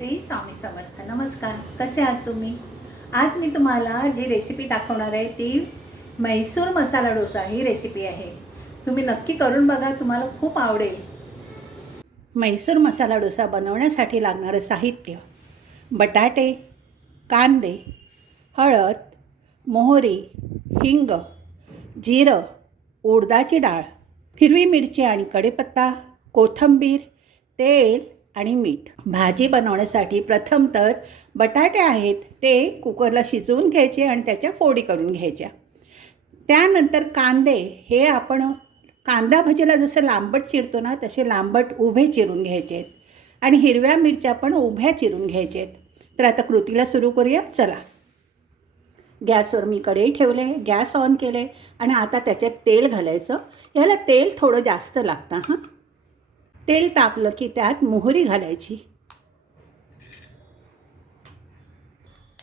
श्री स्वामी समर्थ. नमस्कार. कसे आहात तुम्ही? आज मी तुम्हाला जी रेसिपी दाखवणार आहे ती म्हैसूर मसाला डोसा ही रेसिपी आहे. तुम्ही नक्की करून बघा तुम्हाला खूप आवडेल. म्हैसूर मसाला डोसा बनवण्यासाठी लागणारं साहित्य बटाटे कांदे हळद मोहरी हिंग जिरं उडदाची डाळ हिरवी मिरची आणि कढीपत्ता कोथिंबीर तेल आणि मीठ. भाजी बनवण्यासाठी प्रथम तर बटाटे आहेत ते कुकरला शिजवून घ्यायचे आणि त्याच्या फोडी करून घ्यायच्या. त्यानंतर कांदे हे आपण कांदा भजीला जसं लांबट चिरतो ना तसे लांबट उभे चिरून घ्यायचे. आहेत आणि हिरव्या मिरच्या पण उभ्या चिरून घ्यायच्या आहेत तर आता कृतीला सुरू करूया चला. गॅसवर मी कढई ठेवले गॅस ऑन केले आणि आता त्याच्यात तेल घालायचं. याला तेल थोडं जास्त लागतं हां. तेल तापलं की त्यात मोहरी घालायची.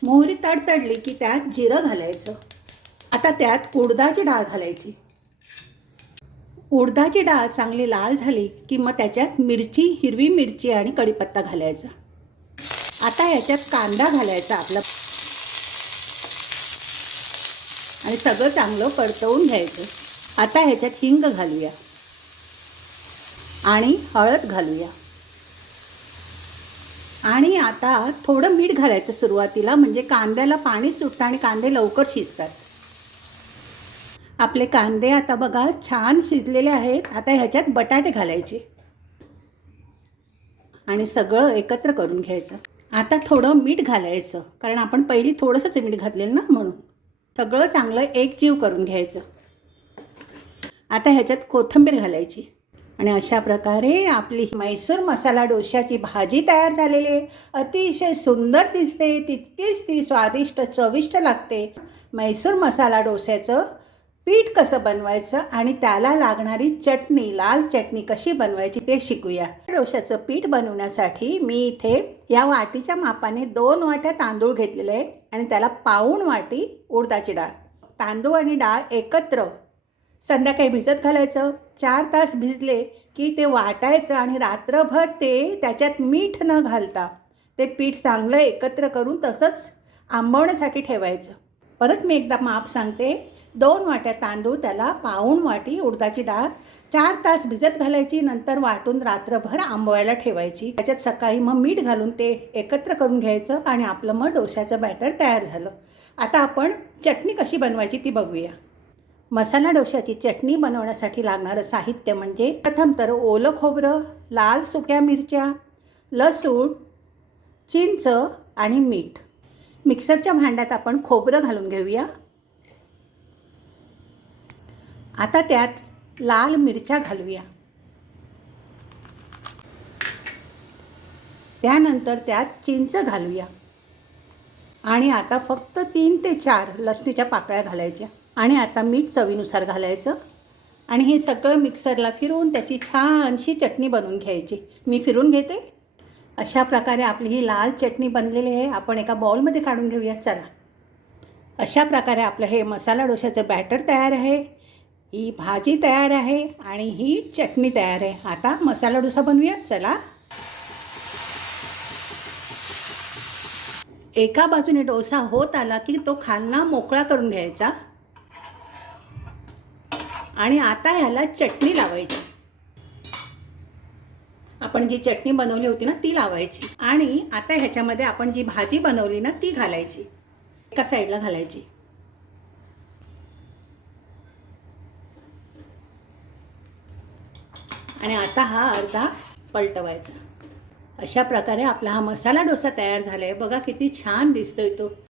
मोहरी तडतडली की त्यात जिरं घालायचं. आता त्यात उडदाची डाळ घालायची. उडदाची डाळ चांगली लाल झाली की मग त्याच्यात मिरची हिरवी मिरची आणि कढीपत्ता घालायचा. आता ह्याच्यात कांदा घालायचा आपला. आणि सगळं चांगलं परतवून घ्यायचं. आता ह्याच्यात हिंग घालूया. आणि हळद घालूया. आणि आता थोडं मीठ घालायचं सुरुवातीला म्हणजे कांद्याला पाणी सुटतं आणि कांदे लवकर शिजतात. आपले कांदे आता बघा छान शिजलेले आहेत. आता ह्याच्यात बटाटे घालायचे. आणि सगळं एकत्र करून घ्यायचं. आता थोडं मीठ घालायचं कारण आपण पहिली थोडंसंच मीठ घातलेलं ना म्हणून. सगळं चांगलं एकजीव करून घ्यायचं. आता ह्याच्यात कोथिंबीर घालायची. आणि अशा प्रकारे आपली मैसूर मसाला डोश्याची भाजी तयार झालेली आहे. अतिशय सुंदर दिसते तितकीच ती स्वादिष्ट चविष्ट लागते. मैसूर मसाला डोस्याचं पीठ कसं बनवायचं आणि त्याला लागणारी चटणी लाल चटणी कशी बनवायची ते शिकूया. डोश्याचं पीठ बनवण्यासाठी मी इथे या वाटीच्या मापाने दोन वाट्या तांदूळ घेतलेले आहे आणि त्याला पाऊण वाटी उडदाची डाळ. तांदूळ आणि डाळ एकत्र संध्याकाळी भिजत घालायचं. चार तास भिजले की ते वाटायचं आणि रात्रभर ते त्याच्यात मीठ न घालता ते पीठ चांगलं एकत्र करून तसंच आंबवण्यासाठी ठेवायचं. परत मी एकदा माप सांगते. दोन वाट्या तांदूळ त्याला पाऊण वाटी उडदाची डाळ चार तास भिजत घालायची. नंतर वाटून रात्रभर आंबवायला ठेवायची. त्याच्यात सकाळी मग मीठ घालून ते एकत्र करून घ्यायचं आणि आपलं मग डोश्याचं बॅटर तयार झालं. आता आपण चटणी कशी बनवायची ती बघूया. मसाला डोश्याची चटणी बनवण्यासाठी लागणारं साहित्य म्हणजे प्रथम तर ओलं खोबरं लाल सुक्या मिरच्या लसूण चिंच आणि मीठ. मिक्सरच्या भांड्यात आपण खोबरं घालून घेऊया. आता त्यात लाल मिरच्या घालूया. त्यानंतर त्यात चिंच घालूया. आणि आता फक्त तीन ते चार लसणीच्या पाकळ्या घालायच्या. आणि आता मीठ चवीनुसार घालायचं. आणि हे सगळं मिक्सरला फिरवून त्याची छानशी चटणी बनवून घ्यायची. मी फिरून घेते. अशा प्रकारे आपली ही लाल चटणी बनलेली आहे. आपण एका बॉलमध्ये काढून घेऊया. चला. अशा प्रकारे आपलं हे मसाला डोशाचं बॅटर तयार आहे. ही भाजी तयार आहे आणि ही चटणी तयार आहे. आता मसाला डोसा बनवूया. चला. एका बाजूने डोसा होत आला की तो खालना मोकळा करून घ्यायचा. आणि आता ह्याला चटणी लावायची. आपण जी चटणी बनवली होती ना ती लावायची. आणि आता ह्याच्यामध्ये आपण जी भाजी बनवली ना ती घालायची. एका साईडला घालायची. आणि आता हा अर्धा पलटवायचा. अशा प्रकारे आपला हा मसाला डोसा तयार झाला आहे बघा किती छान दिसतोय तो.